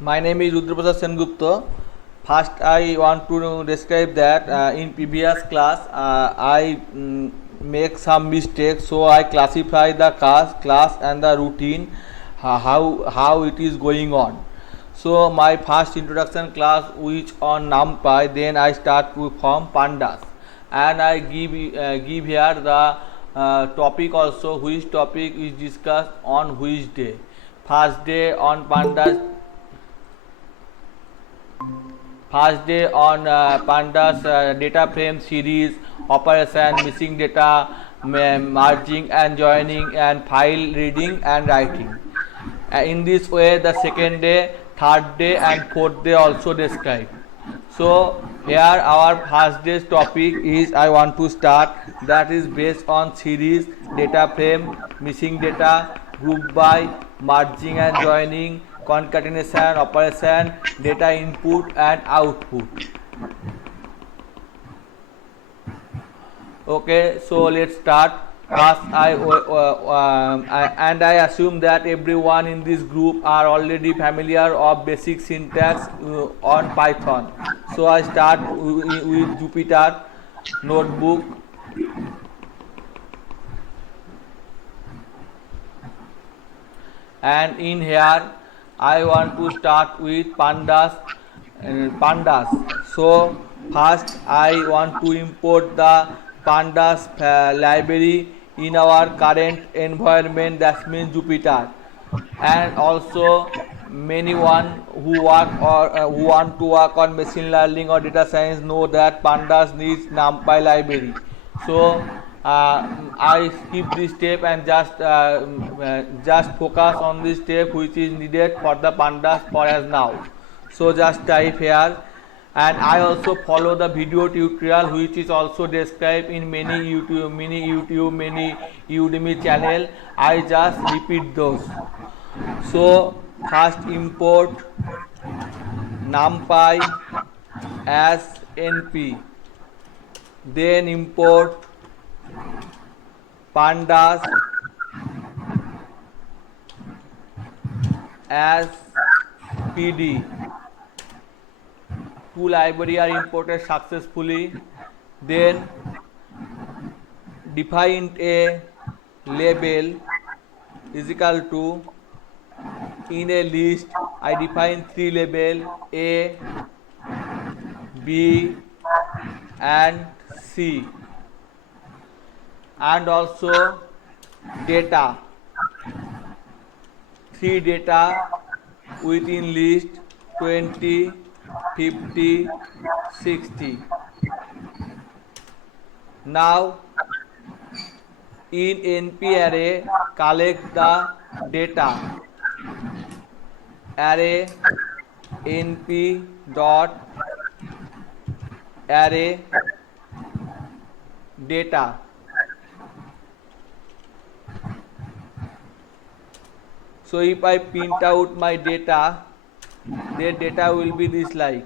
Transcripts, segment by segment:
My name is Rudraprasad Sengupta. First, I want to describe that in previous class I make some mistakes, so I classify the class and the routine, how it is going on. So my first introduction class which on NumPy, then I start to form pandas, and I give here the topic also, which topic is discussed on which day. First day on pandas, first day on pandas data frame series, operation, missing data, merging and joining, and file reading and writing. In this way, the second day, third day, and fourth day also described. So here our first day's topic is, I want to start, that is based on series, data frame, missing data, group by, merging and joining, concatenation, operation, data input and output. Okay, so let's start. First, I assume that everyone in this group are already familiar of basic syntax on Python. So I start with Jupyter notebook, and in here I want to start with pandas. So first I want to import the pandas library in our current environment, that means Jupyter. And also many one who work or who want to work on machine learning or data science know that pandas needs NumPy library. So I skip this step and just focus on this step which is needed for the pandas for as now. So just type here, and I also follow the video tutorial which is also described in many Udemy channel. I just repeat those. So first import NumPy as np, then import pandas as pd. Two libraries are imported successfully. Then defined a label is equal to, in a list I define three labels, A, B and C, and also data, three data within list 20, 50, 60. Now in np array collect the data, array np dot array data. So if I print out my data, their data will be this like.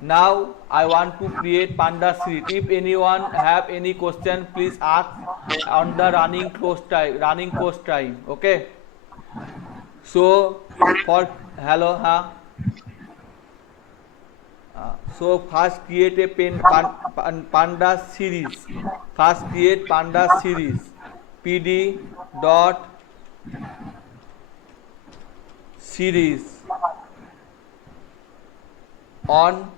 Now I want to create panda series. If anyone have any question, please ask on the running course time. Okay. So for hello, so first create a panda series. First create panda series. pd dot series on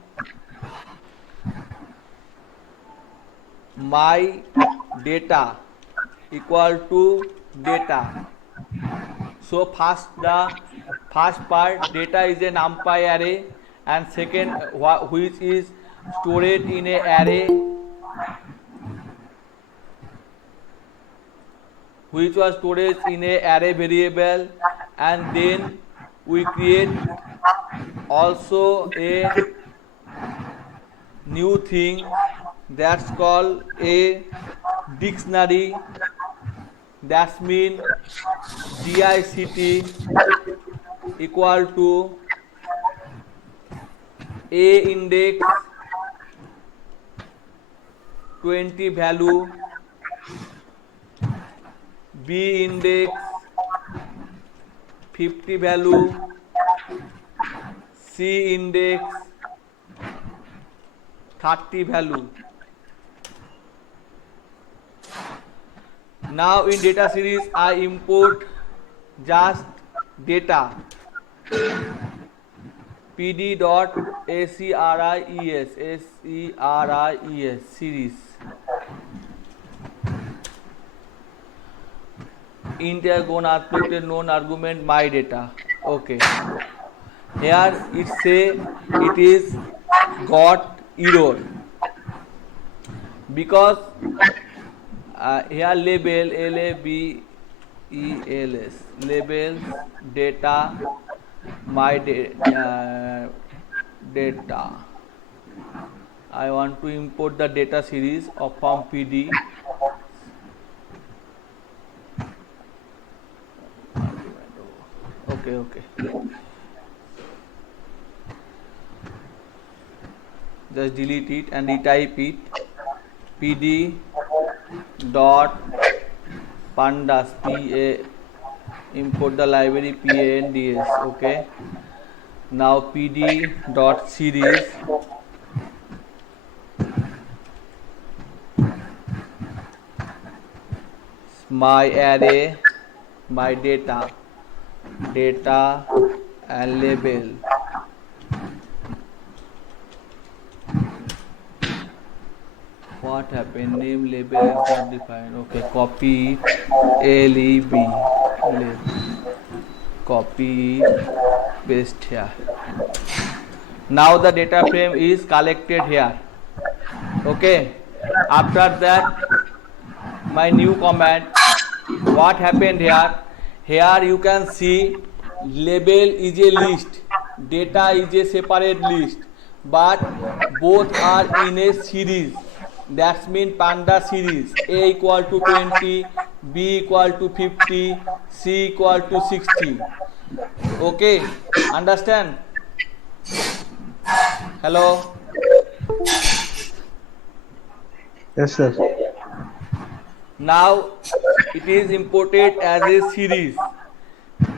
my data equal to data. So the first part, data is a NumPy array, and second which is stored in a array which was stored in a array variable, and then we create also a new thing that's called a dictionary, that's mean dict equal to a index 20 value, B index 50 value, C index 30 value. Now in data series I import just data pd dot series series int gone unexpected known argument my data. Okay, here it say it is got error because here label labels labels data my data. I want to import the data series of from pd. Okay, just delete it and retype it pd dot pandas import the library pandas. Okay, now pd dot series my array my data and label. What happened? Name label is not defined. Okay, copy leb lab. Copy paste here. Now the data frame is collected here. Okay, after that my new command. What happened here? Here you can see label is a list, data is a separate list, but both are in a series. That means panda series. A equal to 20, B equal to 50, C equal to 60. Okay, understand? Hello? Yes, sir. Now it is imported as a series.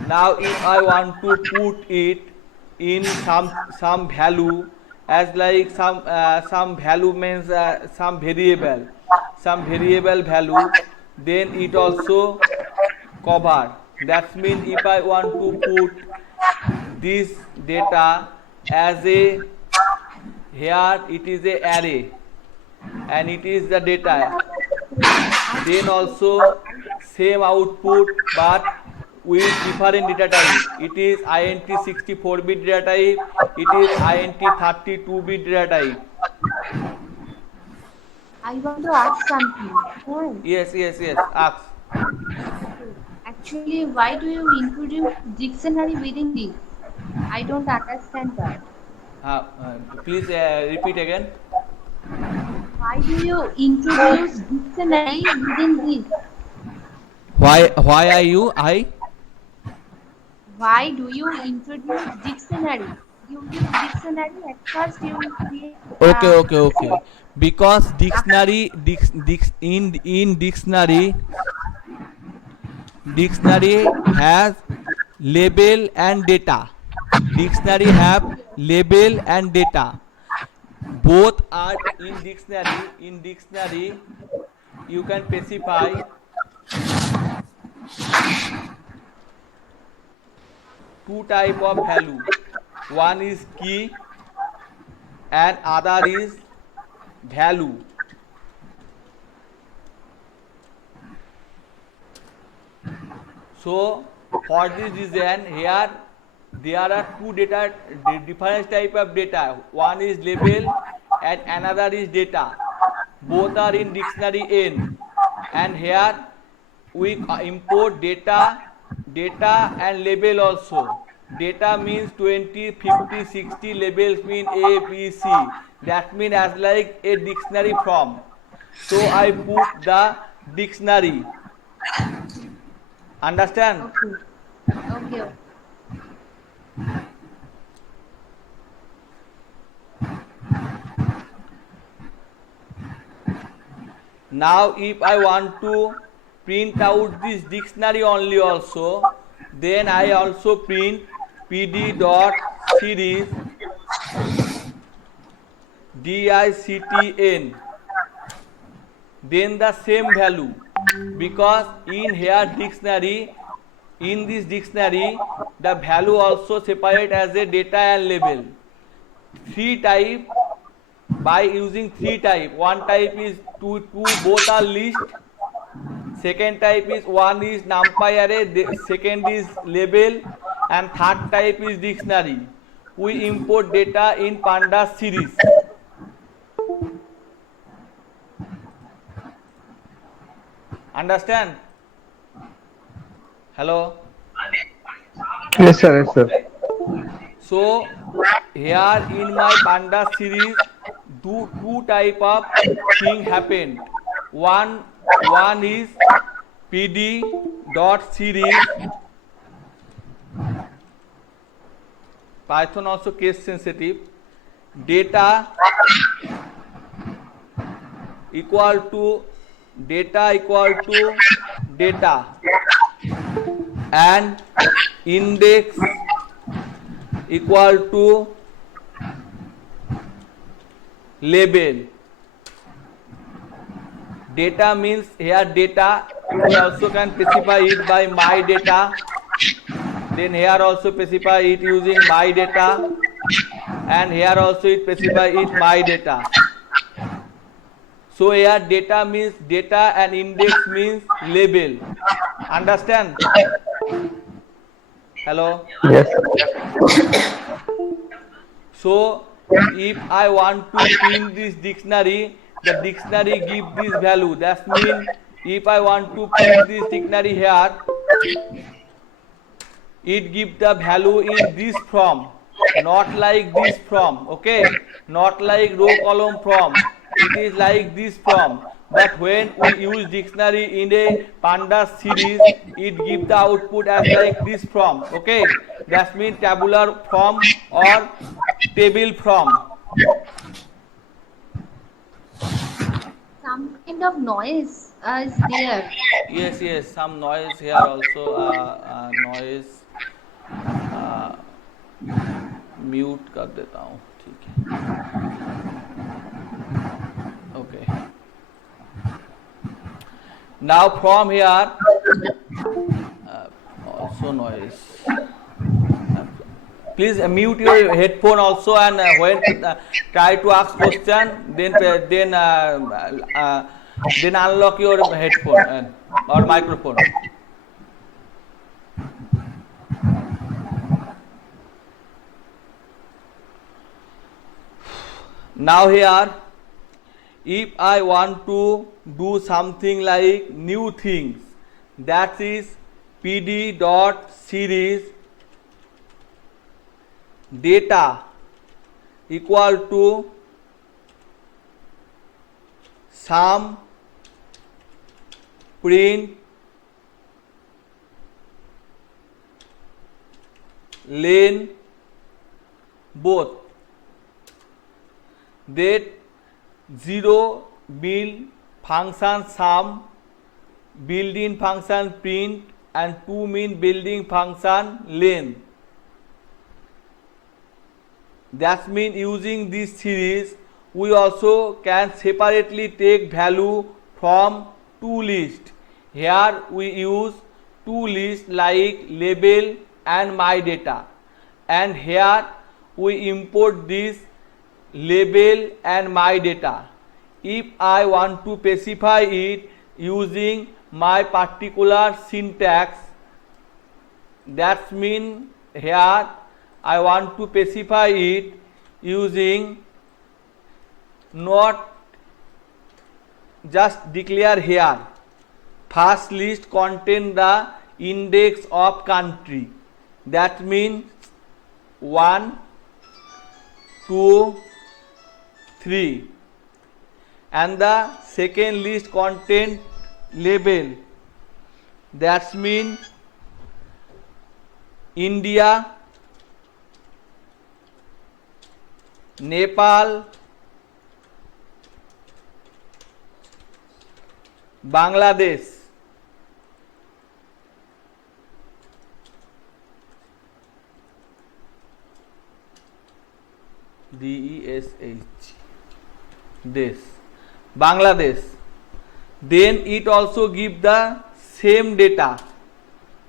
Now if I want to put it in some value, as like some value means some variable value, then it also cover. That means if I want to put this data as a, here it is a array and it is the data, then also same output but with different data type. It is int 64-bit data type, it is int 32-bit data type. I want to ask something. Yes, ask. Actually, why do you introduce dictionary within this? I don't understand that. Please repeat again. Why do you introduce dictionary within this? Why are you Why do you introduce dictionary? You use dictionary at first. You create. Okay. Because dictionary in dictionary has label and data. Dictionary have label and data. Both are in dictionary. In dictionary, you can specify two type of value. One is key and other is value. So for this reason here there are two data, different type of data. One is label and another is data. Both are in dictionary N, and here we import data and label also. Data means 20, 50, 60, labels mean A, B, C. That means as like a dictionary form. So I put the dictionary. Understand? Okay. Now if I want to print out this dictionary only also, then I also print pd dot series dictn, then the same value, because in here dictionary, in this dictionary the value also separate as a data and label. Three type, by using three type, one type is two both are list, second type is one is numpy array, second is label, and third type is dictionary. We import data in pandas series. Understand? Hello? Yes, sir. Yes, sir. So here in my pandas series, two type of thing happened. One is pd dot series, Python also case sensitive, data equal to data and index equal to label. Data means here data, we also can specify it by my data, then here also specify it using my data, and here also it specify it my data. So here data means data and index means label. Understand? Hello? Yes. So if I want to print this dictionary, the dictionary give this value. That means if I want to print this dictionary here, it give the value in this form, not like this form, okay, not like row column form, it is like this form. But when we use dictionary in a pandas series, it give the output as like this form, okay, that means tabular form or table form. Some kind of noise is there. Yes, some noise here also, noise mute कर देता हूँ, ठीक है, okay. Now from here also noise, please mute your headphone also, and when try to ask question, then unlock your headphone or microphone. Now here, if I want to do something like new things, that is pd dot series data equal to sum print len both, that 0 build function sum, built-in function print, and 2 mean building function len. That means using this series we also can separately take value from two lists. Here we use two lists like label and my data, and here we import this label and my data. If I want to specify it using my particular syntax, that means here I want to specify it using, not just declare here first list contain the index of country, that means 1 2 3, and the second list contain label, that means India, Nepal, Bangladesh. DESH, Desh, Bangladesh. Then it also give the same data,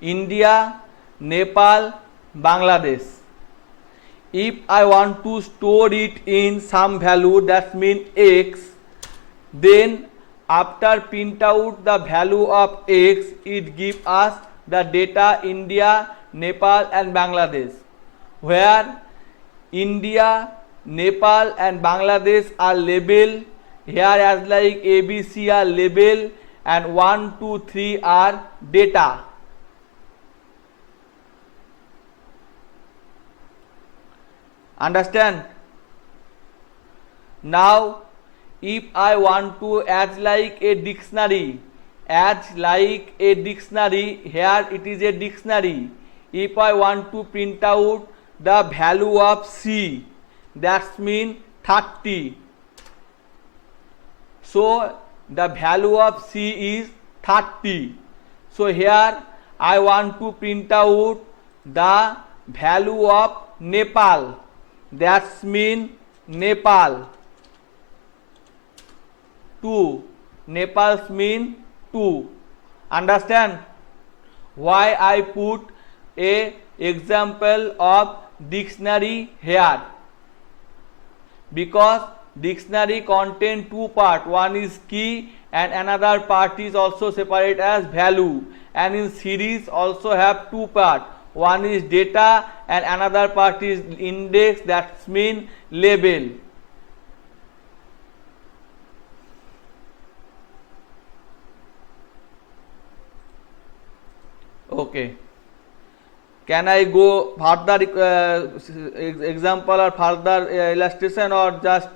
India, Nepal, Bangladesh. If I want to store it in some value, that means x, then after print out the value of x, it give us the data India, Nepal and Bangladesh, where India, Nepal and Bangladesh are labeled here as like ABC are labeled and 1, 2, 3 are data. Understand? Now if I want to add like a dictionary, here it is a dictionary. If I want to print out the value of C, that means 30. So the value of C is 30. So here I want to print out the value of Nepal, that means Nepal 2. Nepal's mean 2. Understand why I put a example of dictionary here? Because dictionary contain two part, one is key and another part is also separate as value, and in series also have two part, one is data and another part is index, that mean label. Okay, can I go further example or further illustration, or just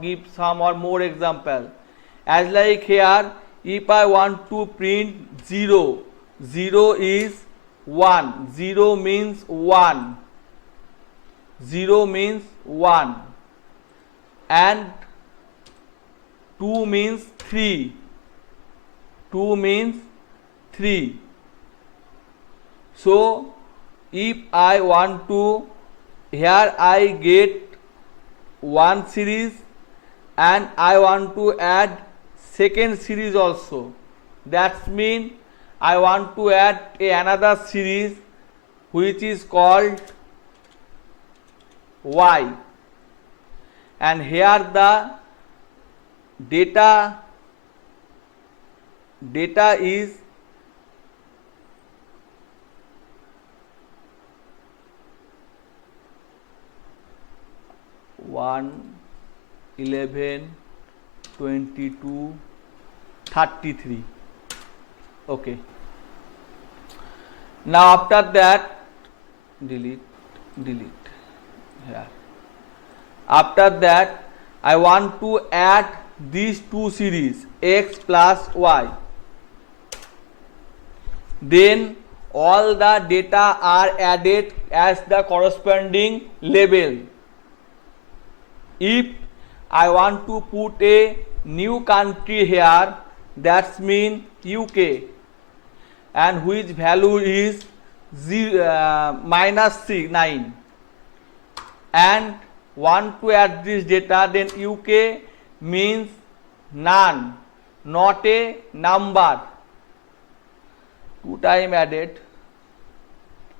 give some or more example? As like here, if I want to print 0, 0 is 1, 0 means 1, 0 means 1, and 2 means 3, 2 means 3. So if I want to, here I get one series and I want to add second series also, that means I want to add another series which is called Y, and here the data is 1, 11, 22, 33. Okay, now after that delete here. After that I want to add these two series x plus y, then all the data are added as the corresponding label. If I want to put a new country here, that means UK, and which value is -9, and want to add this data, then UK means none, not a number. 2 time added,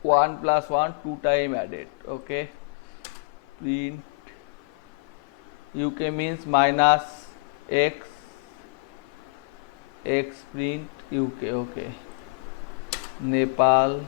1 plus 1, 2 time added. Okay, print UK means minus x print UK. Okay, Nepal,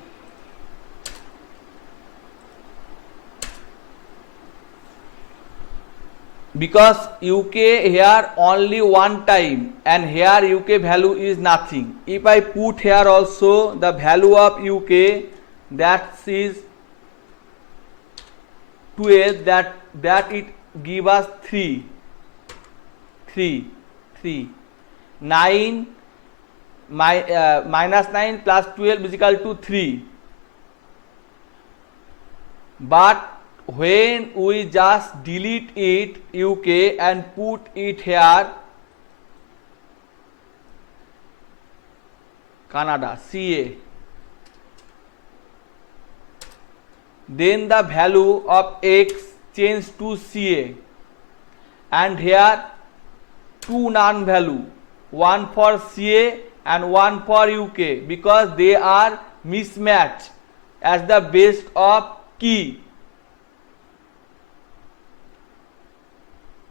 because UK here only one time and here UK value is nothing. If I put here also the value of UK, that is 12, that it give us 3, 9 minus 9 plus 12 is equal to 3. But when we just delete it UK and put it here Canada, CA, then the value of x change to CA, and here two non value, one for CA and one for UK, because they are mismatched as the base of key.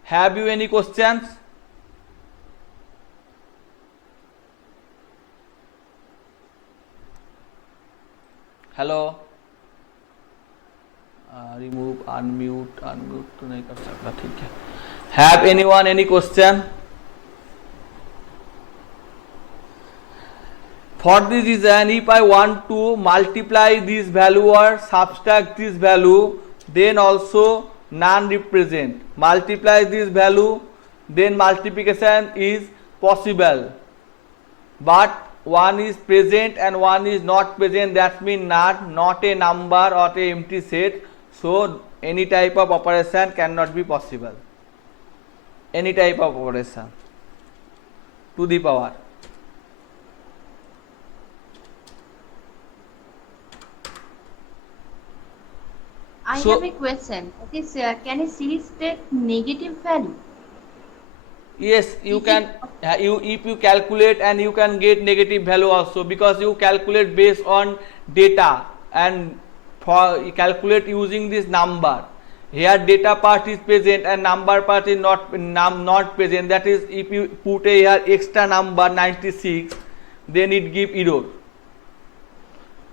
Have you any questions? Hello. Remove, unmute तो नहीं कर सकता, ठीक है. Have anyone any question? For this reason, if I want to multiply this value or subtract this value, then also none represent. Multiply this value, then multiplication is possible. But one is present and one is not present, that means not a number or a empty set. So any type of operation cannot be possible. Any type of operation to the power. I So- have a question. That is, can a series take negative value? Yes, you Is can. If you calculate, and you can get negative value also, because you calculate based on data, and for you calculate using this number. Here data part is present and number part is not present. That is, if you put a here extra number 96, then it give error,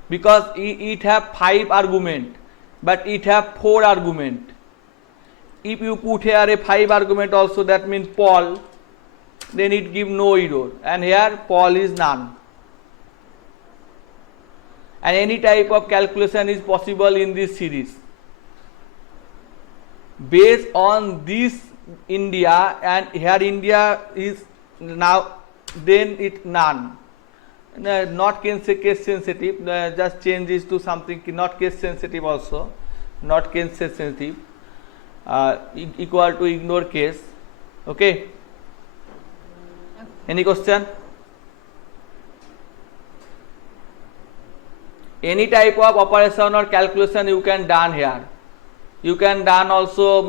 because it have 5 argument, but it have 4 argument. If you put here a 5 argument also, that means Paul, then it give no error, and here Paul is none. And any type of calculation is possible in this series. Based on this India, and here India is now, then it none. Not case sensitive, just change this to something not case sensitive also, not case sensitive. Equal to ignore case. Okay. Any question? Any type of operation or calculation you can done here. You can done also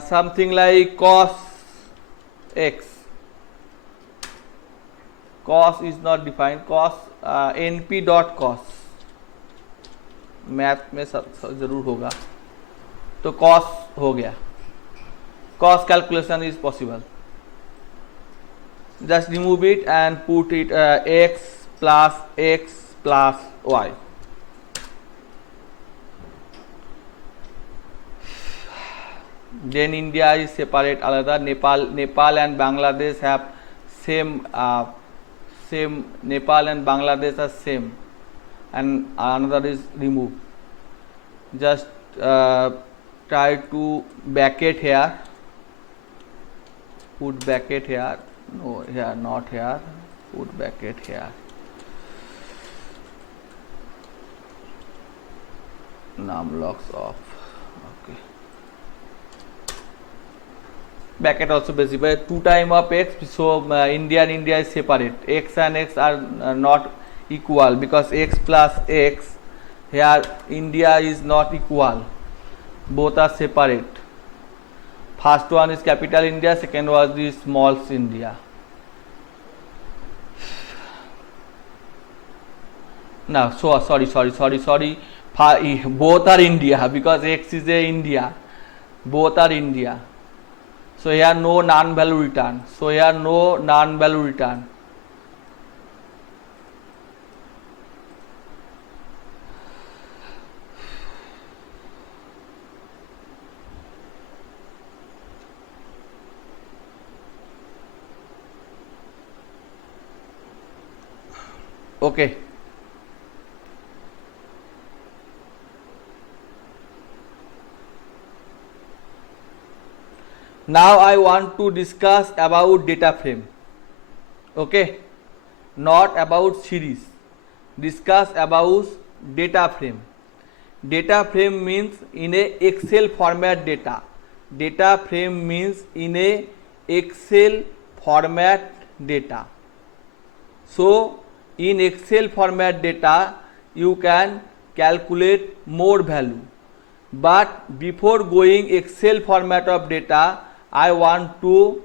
something like cos x. Cos is not defined. Cos np dot cos. Math में जरूर होगा. तो cos हो गया. Cos calculation is possible. Just remove it and put it x plus y. Then India is separate, alada. Nepal and Bangladesh have same. Nepal and Bangladesh are same, and another is removed. Just try to bracket here. Put bracket here. No, here, not here. Put bracket here. Num locks off. Okay. Bracket also visible. 2 times of x. So India and India is separate. X and x are not equal, because x plus x. Here India is not equal. Both are separate. First one is capital India, second was the small India. No, so sorry. Both are India, because x is a India. Both are India. So here no non-value return. So here no non-value return. Okay. Now I want to discuss about data frame. Okay, not about series. Discuss about data frame. Data frame means in a Excel format data. Data frame means in a Excel format data. So in Excel format data you can calculate more value. but before going Excel format of data, I want to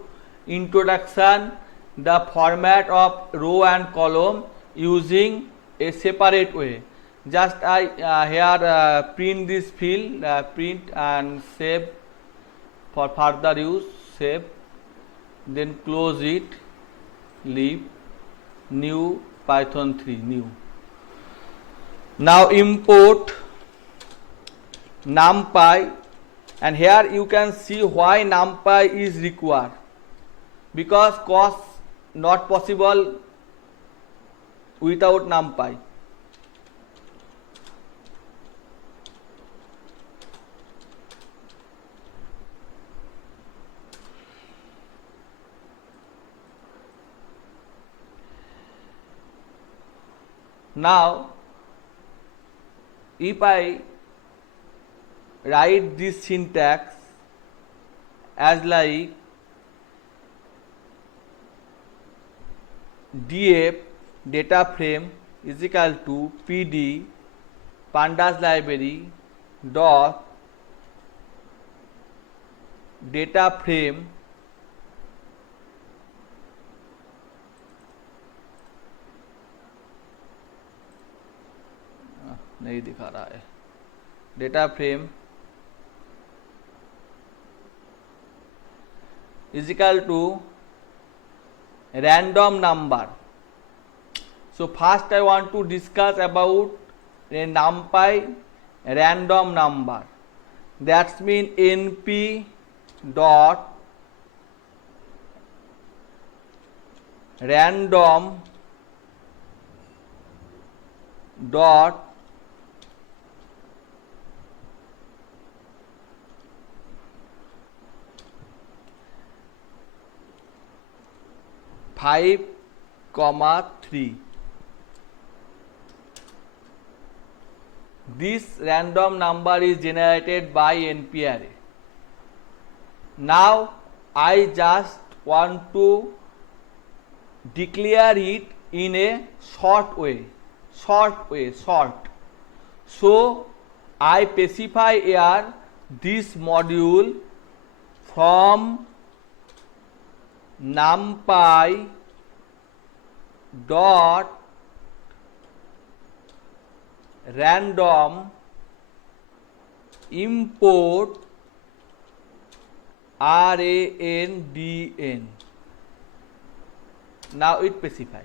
introduction the format of row and column using a separate way. Just I here print this field, print and save for further use, save, then close it, leave, new Python 3, new. Now import NumPy, and here you can see why NumPy is required, because cost not possible without NumPy. Now if I write this syntax as like df data frame is equal to pd pandas library dot data frame नहीं दिखा रहा है, data frame is equal to random number. So first I want to discuss about a NumPy random number. That's mean np dot random dot five comma 3. This random number is generated by NP array. Now I just want to declare it in a short way. So I specify here this module from NumPy dot random import randn. Now it specify.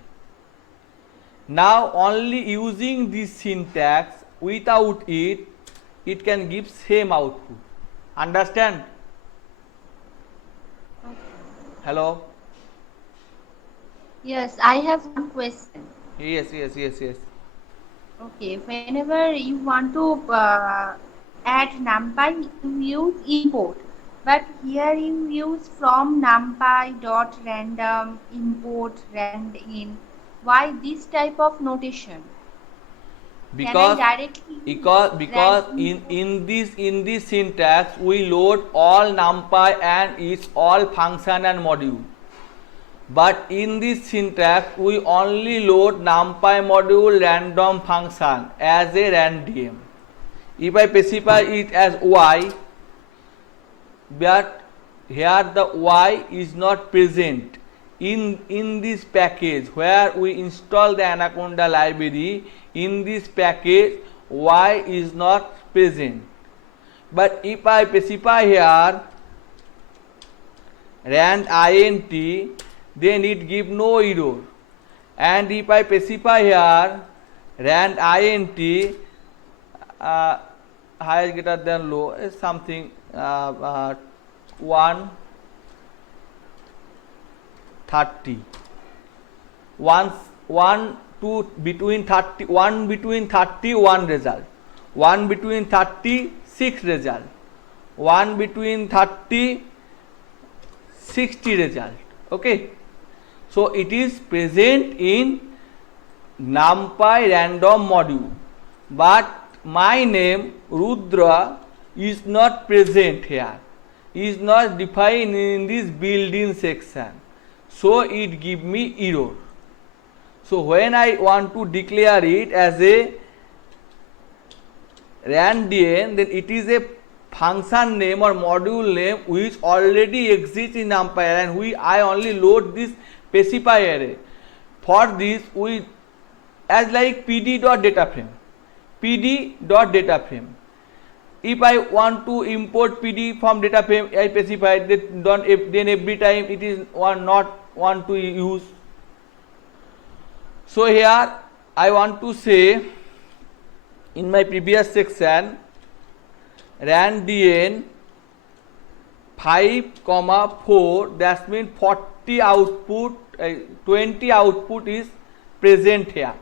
Now only using this syntax, without it, it can give same output. Understand? Hello? Yes, I have one question. Yes. Okay, whenever you want to add NumPy, you use import. But here you use from NumPy dot random import randin. Why this type of notation? Because Can I directly because rand in this syntax we load all NumPy and its all function and module. But in this syntax we only load NumPy module random function as a random. If I specify it as y, but here the y is not present in this package where we install the Anaconda library. In this package y is not present, but if I specify here rand int, then it give no error, and if I specify here rand int higher greater than low is something 130 once 1 2 between 30 1 between 30 1 result, 1 between 30 6 result, 1 between 30 60 result. Okay, so it is present in NumPy random module, but my name Rudra is not present here, is not defined in this built-in section, so it give me error. So when I want to declare it as a randn, then it is a function name or module name which already exists in NumPy and I only load this specify array. For this we as like pd.dataframe, pd.dataframe. If I want to import PD from data frame, I specify that then every time it is not want to use. So here I want to say in my previous section randn 5, 4, that means 40 output, 20 output is present here.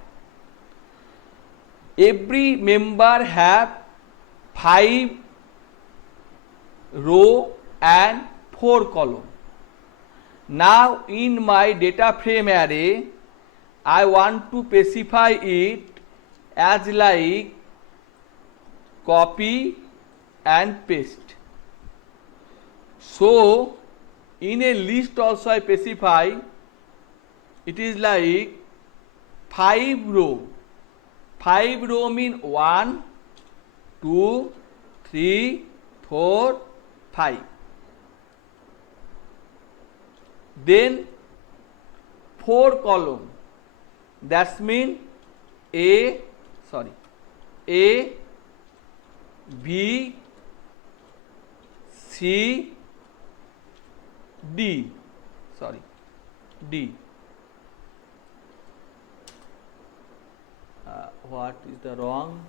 Every member have 5 row and 4 column. Now in my data frame array I want to specify it as like copy and paste. So in a list also I specify it is like 5 row. 5 row mean 1, 2, 3, 4, 5. Then 4 column. That's mean A, B, C, D. D. What is the wrong?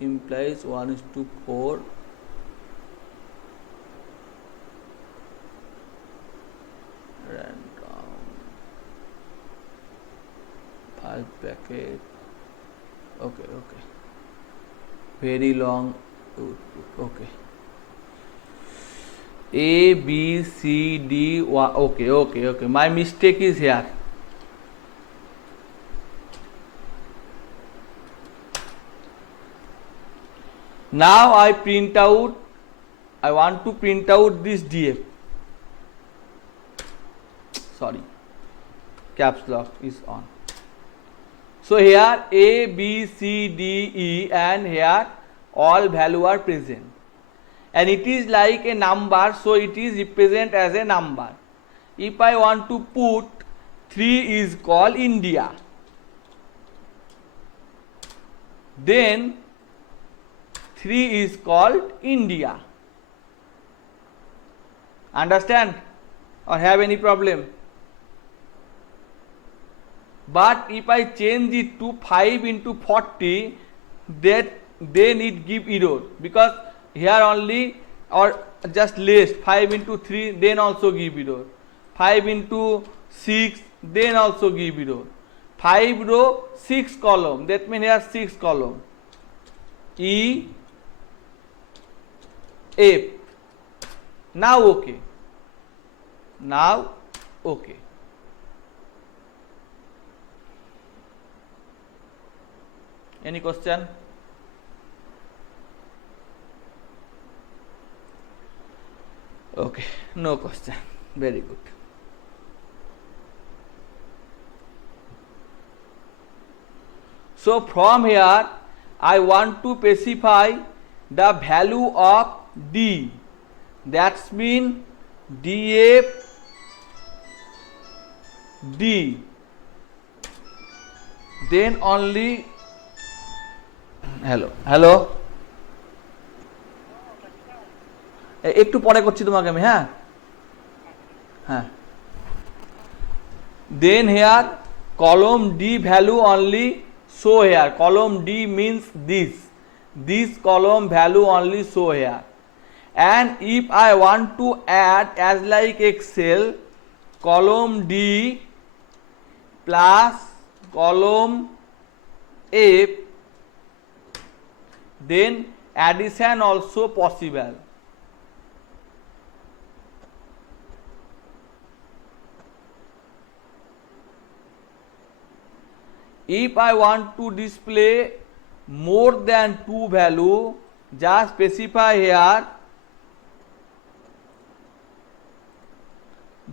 Implies 1:4. Random 5 packet. Okay. Very long. Okay. A, B, C, D. Okay. My mistake is here. Now I want to print out this DF. Caps lock is on. So here A, B, C, D, E and here all value are present. And it is like a number, so it is represent as a number. If I want to put 3 is called India. Then 3 is called India. Understand or have any problem? But if I change it to 5 into 40, then it give error, because here only or just list 5 into 3 then also give error, 5 into 6 then also give error, 5 row 6 column, that means here 6 column, E, F. Now okay. Any question? Okay, no question. Very good. So from here I want to specify the value of D. That's mean DF D. Then only hello একটু পরে করছি তোমাকে আমি, হ্যাঁ then here column D value only show here. Column D means this column value only show here. And if I want to add as like Excel, column D plus column F, then addition also possible. If I want to display more than 2 value, just specify here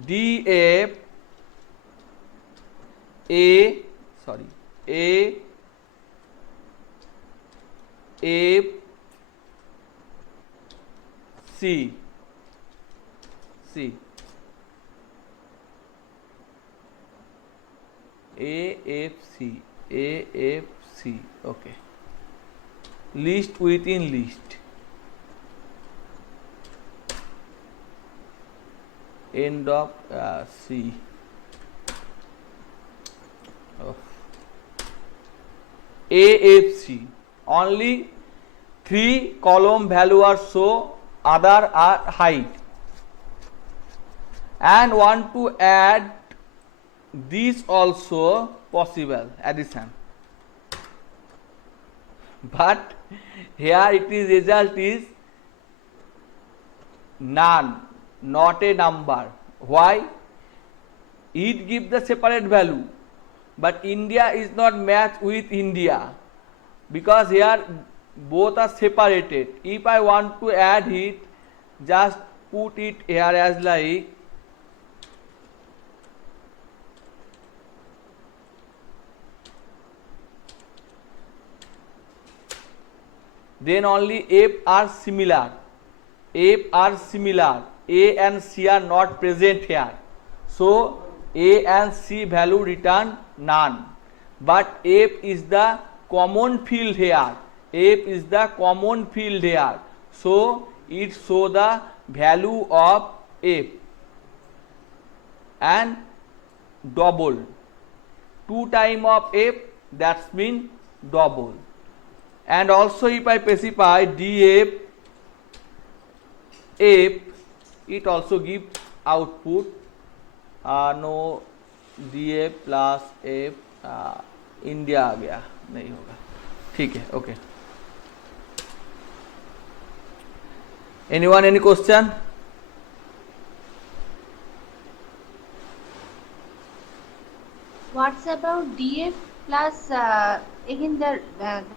df a F C C AFC AFC. Okay, list within list. End of C. Oh. AFC. Only 3 column value are show, other are hide. And want to add this also possible addition. But here it is result is none, not a number. Why? It give the separate value, but India is not matched with India, because here both are separated. If I want to add it, just put it here as like then only F are similar. F are similar. A and C are not present here. So A and C value return none. But F is the common field here. F is the common field here. So it show the value of F and double. 2 times of F, that's mean double. And also if I specify df f, it also gives output no df plus f India आ गया नहीं होगा, ठीक है. Okay, anyone any question? What's about df plus again the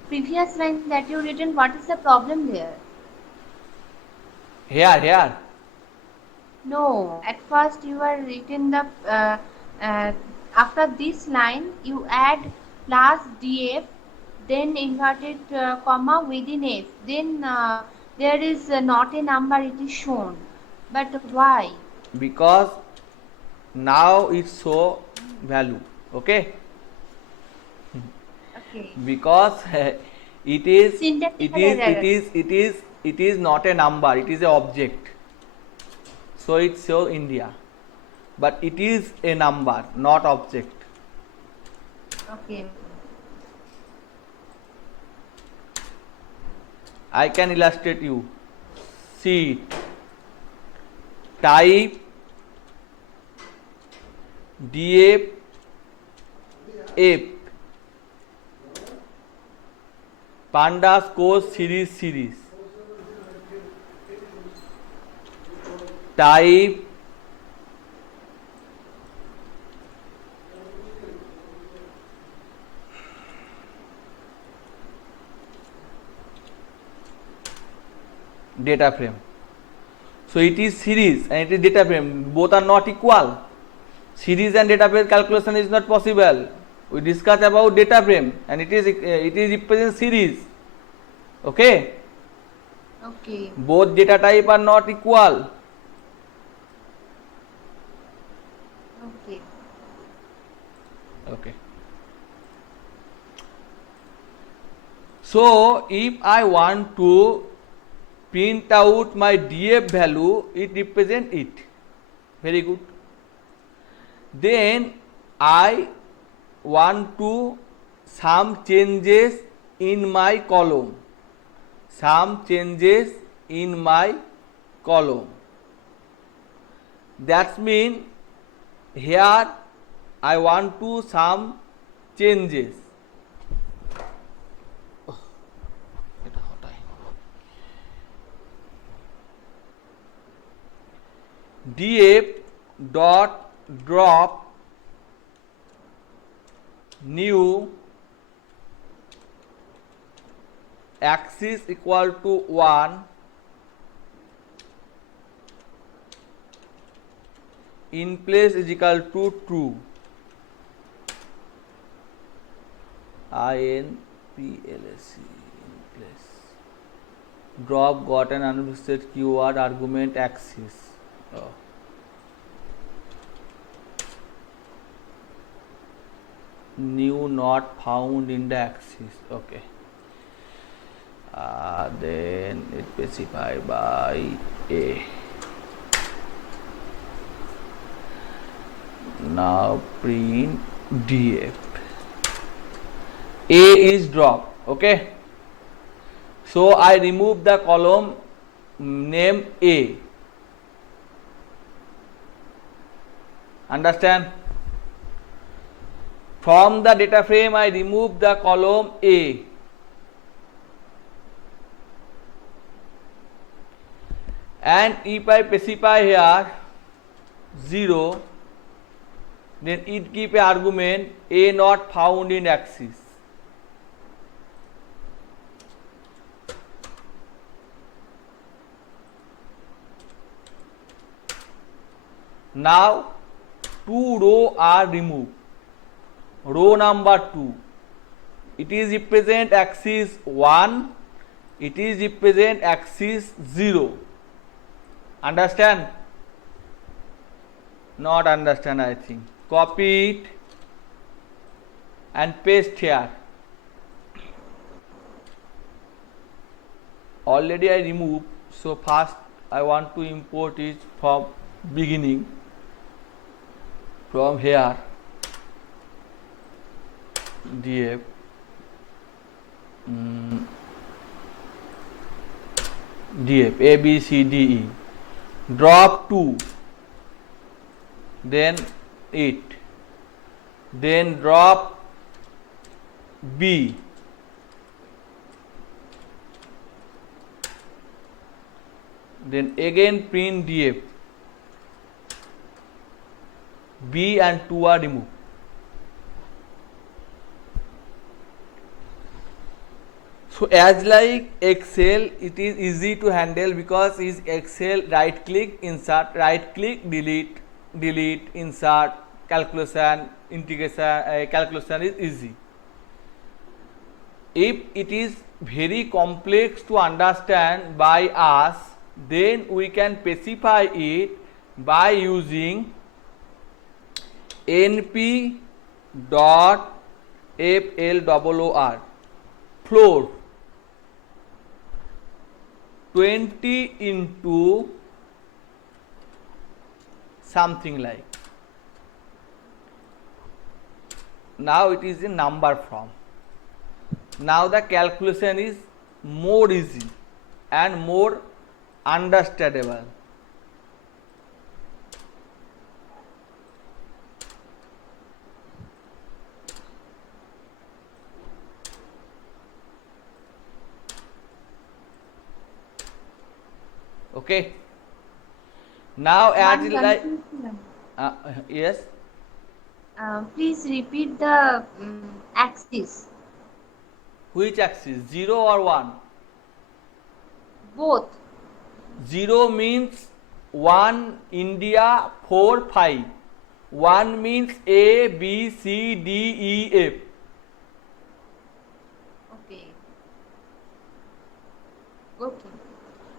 previous line that you written? What is the problem there? Here. No, at first you are written the after this line you add plus df, then inverted comma within f, then there is not a number, it is shown. But why? Because now it show value. Okay. Okay. Because it is Syntactical error. it is not a number, it is a object. So it shows India, but it is a number, not object. Okay. I can illustrate you. See it. Type df f pandas course series. Type data frame. So it is series and it is data frame. Both are not equal. Series and data frame calculation is not possible. We discuss about data frame and it is represent series. Okay. Okay. Both data type are not equal. Okay. Okay. So if I want to print out my df value, it represent it. Very good. Then I want to some changes in my column. Some changes in my column. That means here I want to some changes. df dot drop new axis equal to 1 in place is equal to true. INPLAC in place. Drop got an unrestricted keyword argument axis. Oh. New not found in the axis. Okay. Then it specified by A. Now print df. A is dropped. Okay. So I remove the column name A. Understand? From the data frame I remove the column A. And if I specify here 0, then it keep a argument A not found in axis. Now 2 row are removed. Row number 2, it is represent axis 1, it is represent axis 0. Understand? Not understand, I think. Copy it and paste here. Already I removed, so first I want to import it from beginning, from here. df df a b c d e, drop 2, then it, then drop b, then again print df, b and 2 are removed. So as like Excel, it is easy to handle because is Excel right click, insert, right click, delete, delete, insert, calculation, integration, calculation is easy. If it is very complex to understand by us, then we can specify it by using np dot floor, floor 20 into something like. Now it is a number form. Now the calculation is more easy and more understandable. Okay. Now as One like confusion. yes, Please repeat the axis. which axis, 0 or 1? Both. 0 means 1 India 4 5. 1 means A B C D E F. Okay. Okay.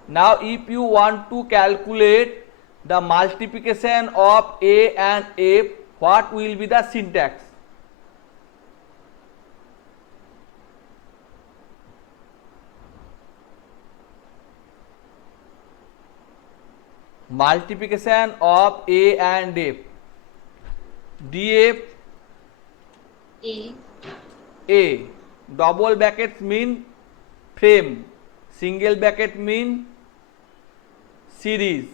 Now if you want to calculate the multiplication of A and F, what will be the syntax? Multiplication of A and F. DF A. Double brackets mean frame. Single bracket mean series.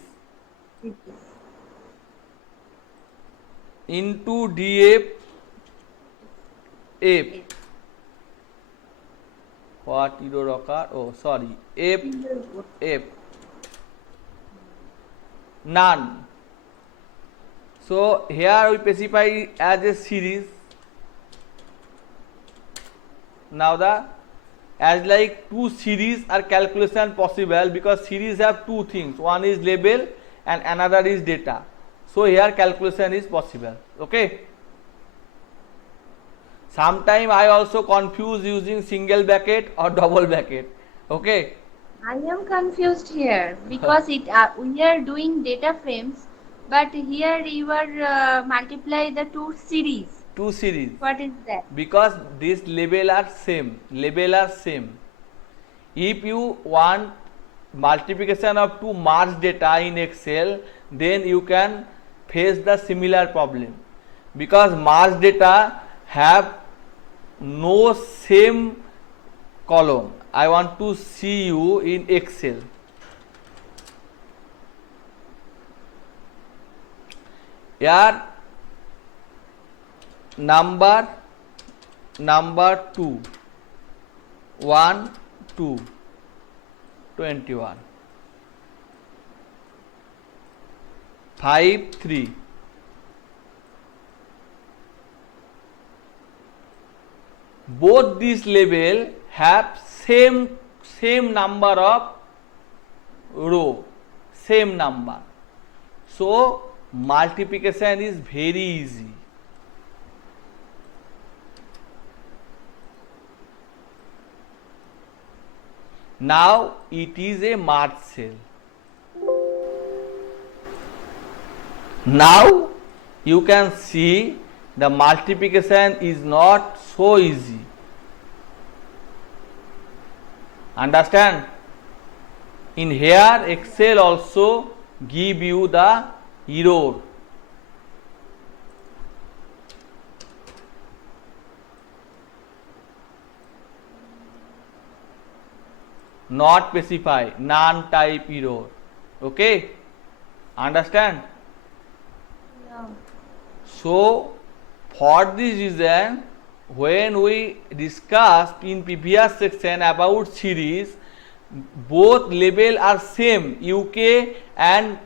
Into DF F. What error occur? Oh, sorry. F F. None. So here we specify as a series. Now the as like two series are calculation possible because series have two things. One is label and another is data. So here calculation is possible. Okay. Sometime I also confuse using single bracket or double bracket. Okay. I am confused here because we are doing data frames, but here you are multiply the two series. Two series, What is that? because these label are same. If you want multiplication of two merged data in Excel, then you can face the similar problem, because merged data have no same column. I want to see you in Excel. Here number 2 1 2 21 5 3 both these label have same number of row, same number, so multiplication is very easy. Now it is a merge cell. Now you can see the multiplication is not so easy. Understand? In here Excel also give you the error. Not specify, none type error. Okay? Understand? Yeah. So for this reason, when we discussed in previous section about series, both label are same, UK and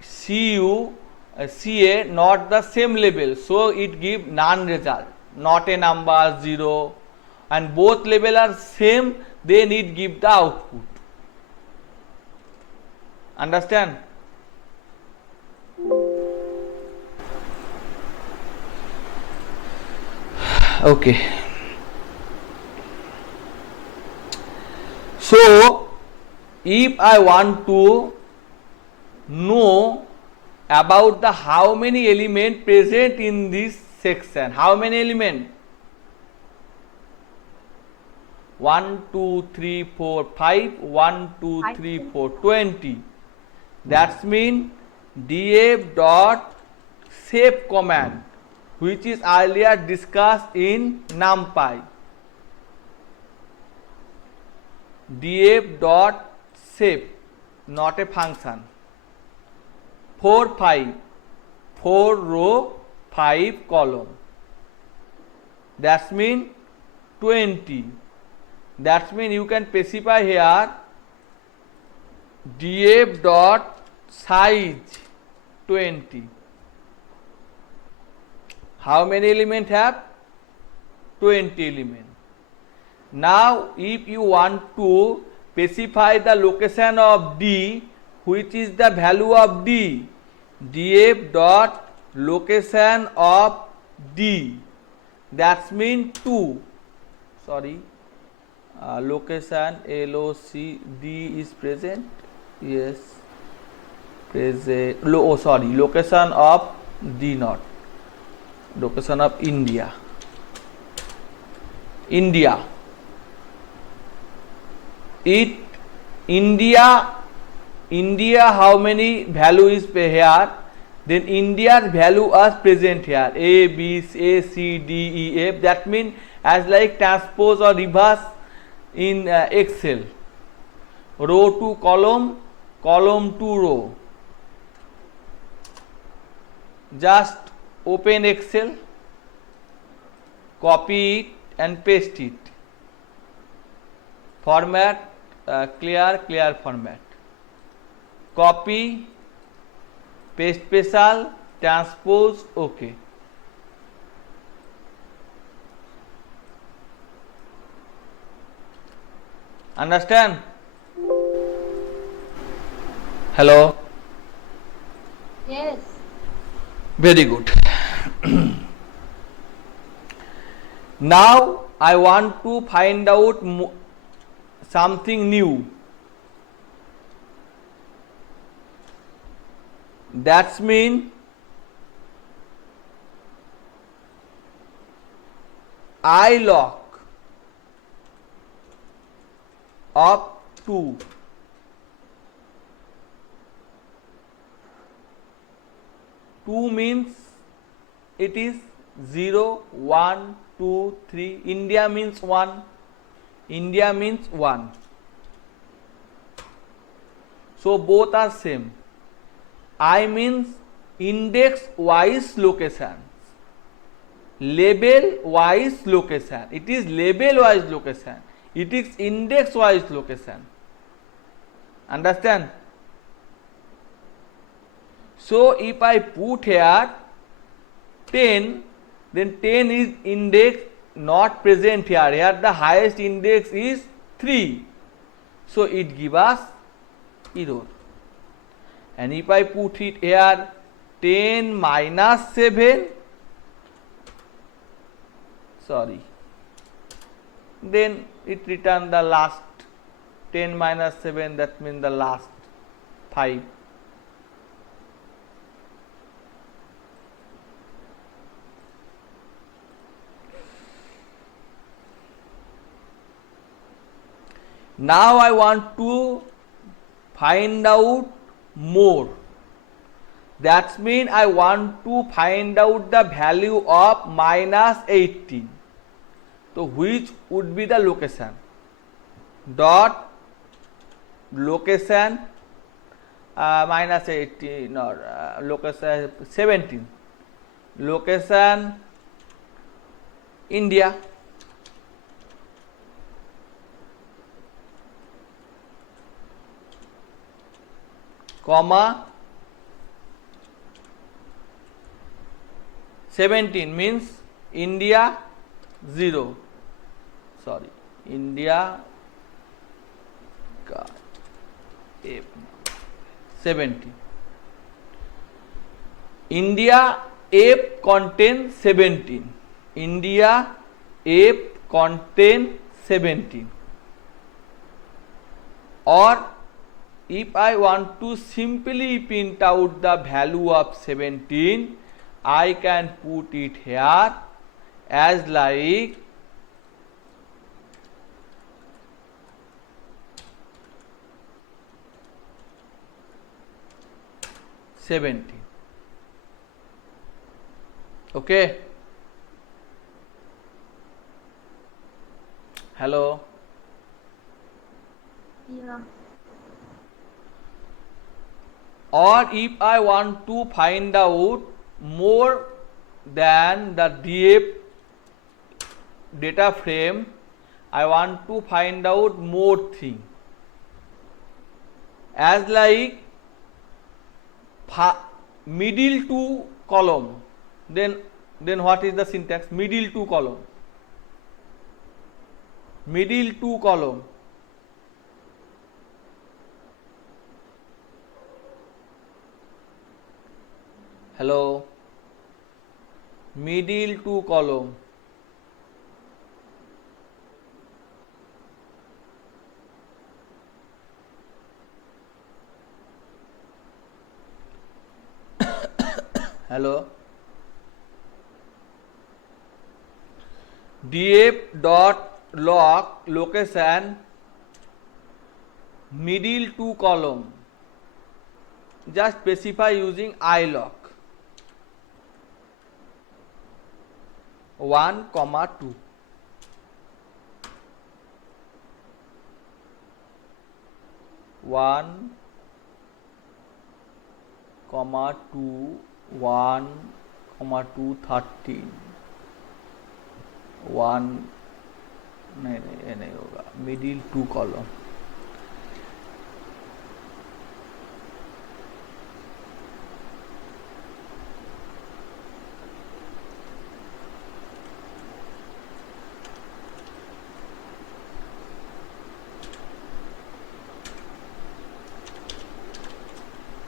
CA not the same label, so it give none result, not a number, 0, and both label are same, they need give the output. Understand? Okay. So if I want to know about the how many element present in this section, how many element? 1 2 3 4 5 1 2 3 4 20. That's mean df dot save command, which is earlier discussed in NumPy. df dot save, not a function. 4 5 4 row 5 column. That's mean 20. That's mean you can specify here df dot size 20. How many element have? 20 element. Now if you want to specify the location of D, which is the value of D, df dot location of D, that's mean 2, sorry, location LOC, D is present, yes, present, location of D not, location of India, it India how many value is here, then India's value is present here, A, B, A, C, D, E, F, that means as like transpose or reverse in Excel, row to column, column to row. Just open Excel, copy it and paste it, format, clear format, copy, paste special, transpose, OK. Understand? Hello? Yes. Very good. Now I want to find out something new. That's mean I lock up to two means it is 0, 1, 2, 3. India means 1. India means 1. So both are same. I means index wise location. Label wise location. It is label wise location. It is index wise location. Understand? So if I put here 10, then 10 is index not present here. Here the highest index is 3. So it gives us error. And if I put it here 10 minus 7, sorry, then it return the last 10 minus 7, that means the last 5. Now I want to find out more. That means I want to find out the value of minus 18. So which would be the location? Dot location minus 18 or location 17. Location India. Comma 17 means India 0. Sorry, India F 17. India F contain 17. India F contain 17. Or if I want to simply print out the value of 17, I can put it here as like $17. Okay. Hello. Yeah. Or if I want to find out more than the DF data frame, I want to find out more thing. As like middle two column, then what is the syntax? Middle two column. Middle two column. Hello. Middle two column. Hello. df dot lock location middle two column. Just specify using ilock 1, 2. One, comma 2, 1, comma 2, 13. 1 नहीं ये नहीं होगा. Middle two column.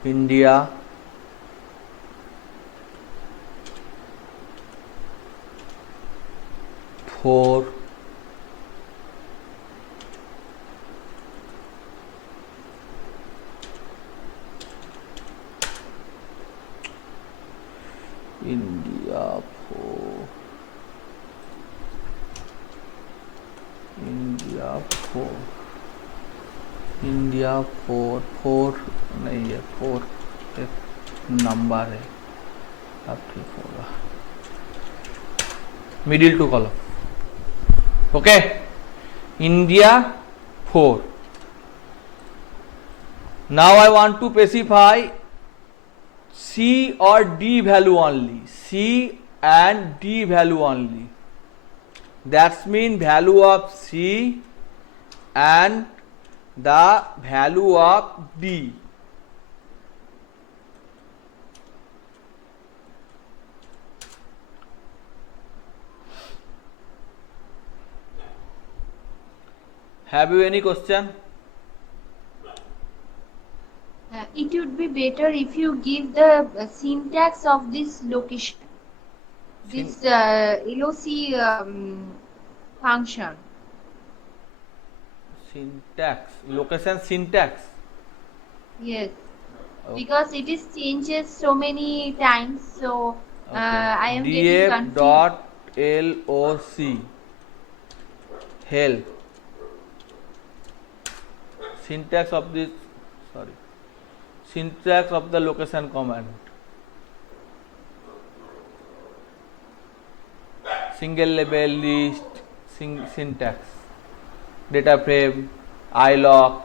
India four India 4 नहीं है, 4 एक number है, अब ठीक होगा, middle two column. Okay, India 4. Now I want to specify C or D value only. C and D value only. That's mean value of C and the value of D. Have you any question? It would be better if you give the syntax of this location, this LOC function. Syntax, location syntax. Yes, Okay. because it is changes so many times, so I am getting df confused. dot loc help syntax of this, sorry, syntax of the location command. Single label list, syntax, data frame, iloc,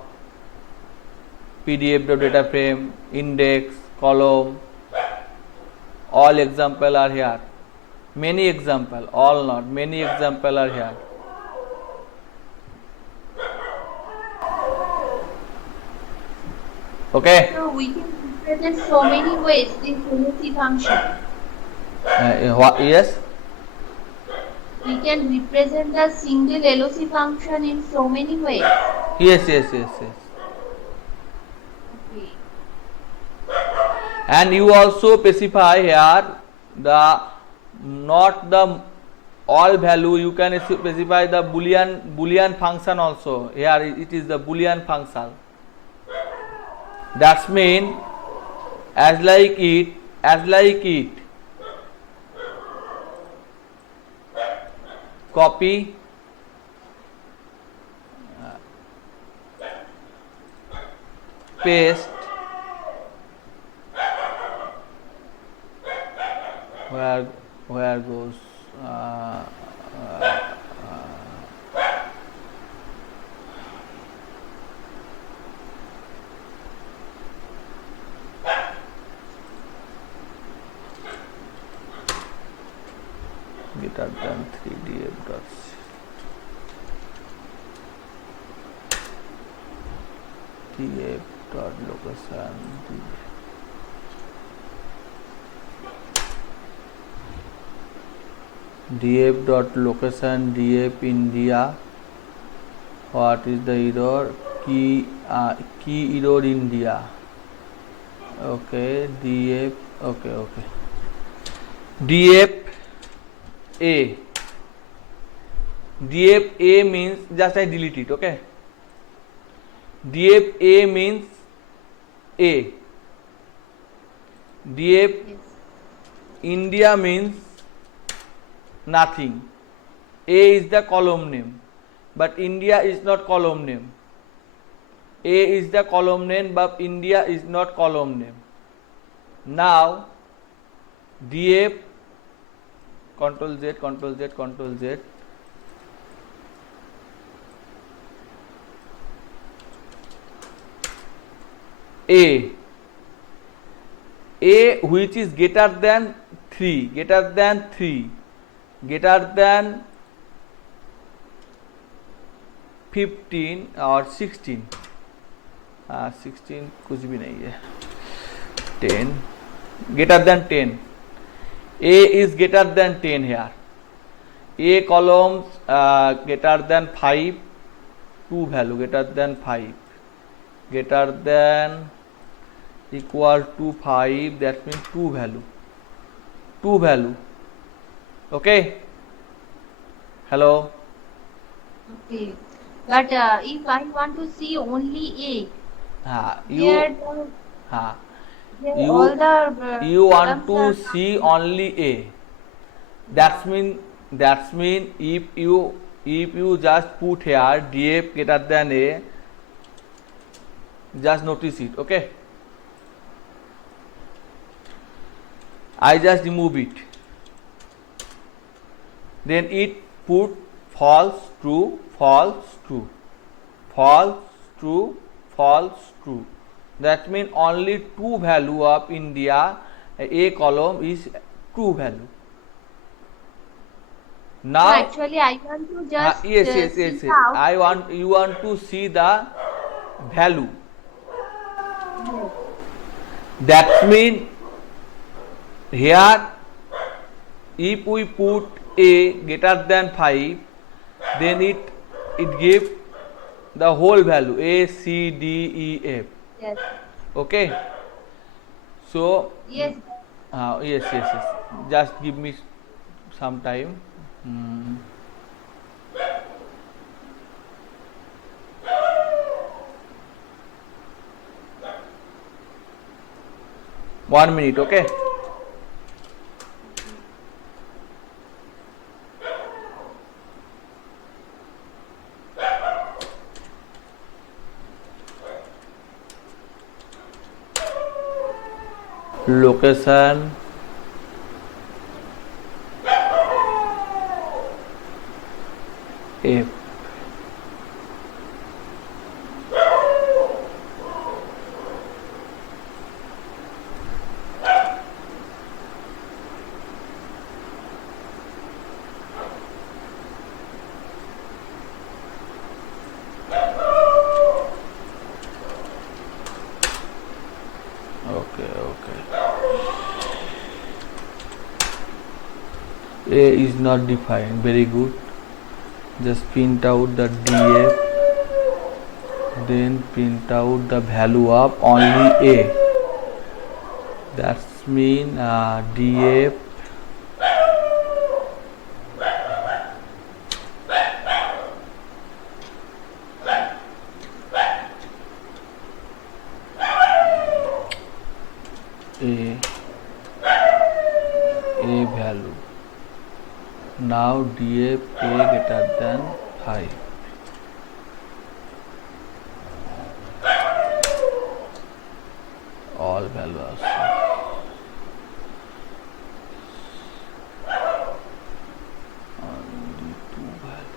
pdf data frame, index, column, all example are here, many example, all not, many example are here. Okay. So we can represent so many ways this LOC function. Yes. We can represent the single LOC function in so many ways. Yes. Okay. And you also specify here the not the all value, you can specify the boolean function also. Here it is the boolean function. That's mean as like it, copy, paste, where goes greater than 3df dot df dot location df dot location df India. What is the error? Key error India. Okay, df, okay, df a means, just I delete it. Okay, df a means a, df Yes. India means nothing. A is the column name, but India is not column name. A is the column name, but India is not column name. Now df, Control Z, Control Z, Control Z, a which is greater than 3, greater than 15 और 16, 16 कुछ भी नहीं है, 10, greater than 10. A is greater than 10 here. A columns greater than 5, 2 value greater than 5, greater than equal to 5, that means 2 value. Okay. Hello. Okay. But if I want to see only A, here all the you want to columns are see only A. That's mean if you just put here df greater than A, Just notice it. Okay. I just remove it. Then it put false, true, false, true, false, true, false, true. That means only two value of India. A column is true value. No, Now, actually, I want to just yes, see the you want to see the value. Yes. That means here, if we put a greater than 5, then it gives the whole value A, C, D, E, F. Yes. Okay. So Yes. yes. Just give me some time. Hmm. 1 minute. Okay. Location, F. Okay. A is not defined. Very good. Just print out the DF, then print out the value of only A. That's mean DF A value. Now DF A greater than 5. All values. Only two values.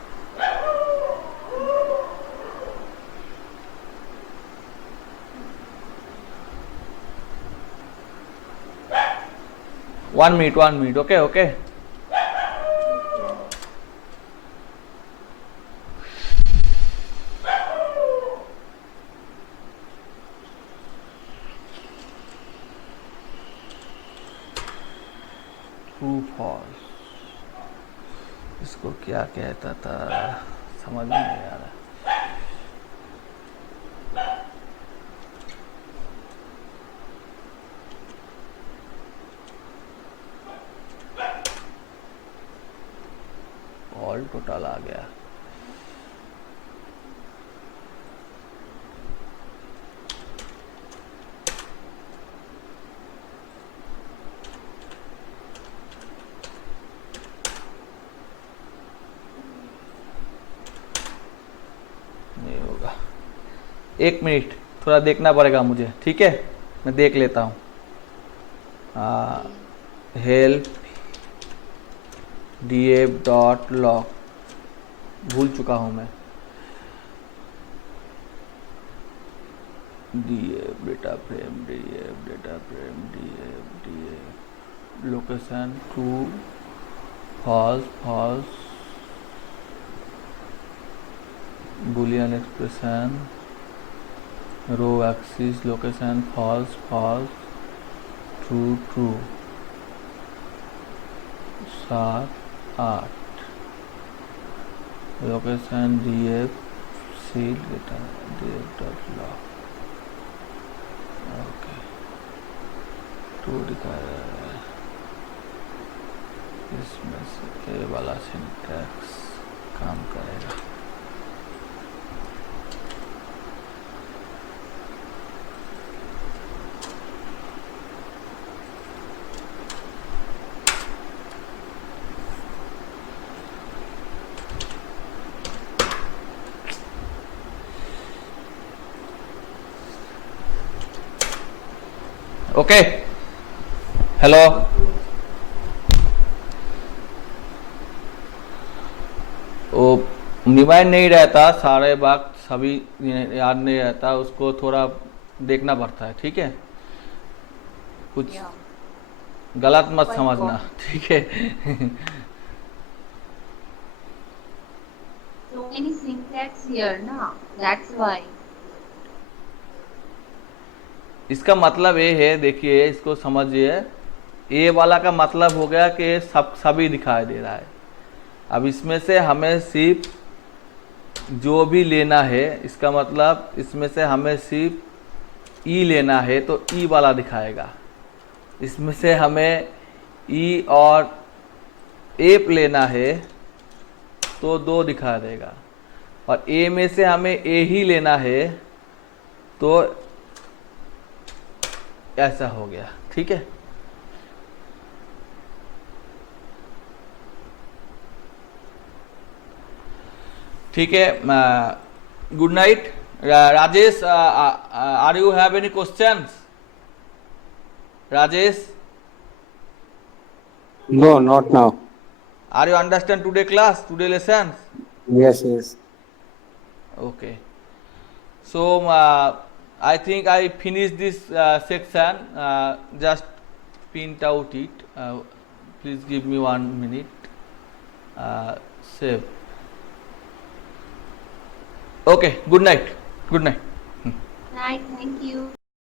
1 minute. Okay. True, false. इसको क्या कहता था, समझ में नहीं आ रहा. All total आ गया. नहीं होगा. 1 मिनट, थोड़ा देखना पड़ेगा मुझे. ठीक है, मैं देख लेता हूँ. हेल्प df.log भूल चुका हूँ मैं. df data frame df location true false boolean expression row axis location false true 7 8 location df seal df.log. Okay, two दिखा रहा है. इसमें से ए वाला सिंटैक्स काम करेगा. Okay, hello. वो रिमाइंड नहीं रहता सारे वक्त, सभी याद नहीं रहता, उसको थोड़ा देखना पड़ता है, ठीक है? कुछ Yeah. गलत मत Quite समझना, common. ठीक है? So many syntax here, na? That's why. इसका मतलब ये है, देखिए इसको समझिए, ए वाला का मतलब हो गया कि सब सभी दिखाई दे रहा है। अब इसमें से हमें सिर्फ जो भी लेना है, इसका मतलब इसमें से हमें सिर्फ ई लेना है तो ई वाला दिखाएगा। इसमें से हमें ई और एप लेना है तो दो दिखा देगा, और ए में से हमें ए ही लेना है तो ऐसा हो गया, ठीक है? ठीक है, good night. Rajesh, are you have any questions? Rajesh, No, not now. Are you understand today class, today lesson? Yes, yes. Okay, so I think I finished this section. Just print out it. Please give me 1 minute. Save. Okay, good night. Good night. Night, thank you.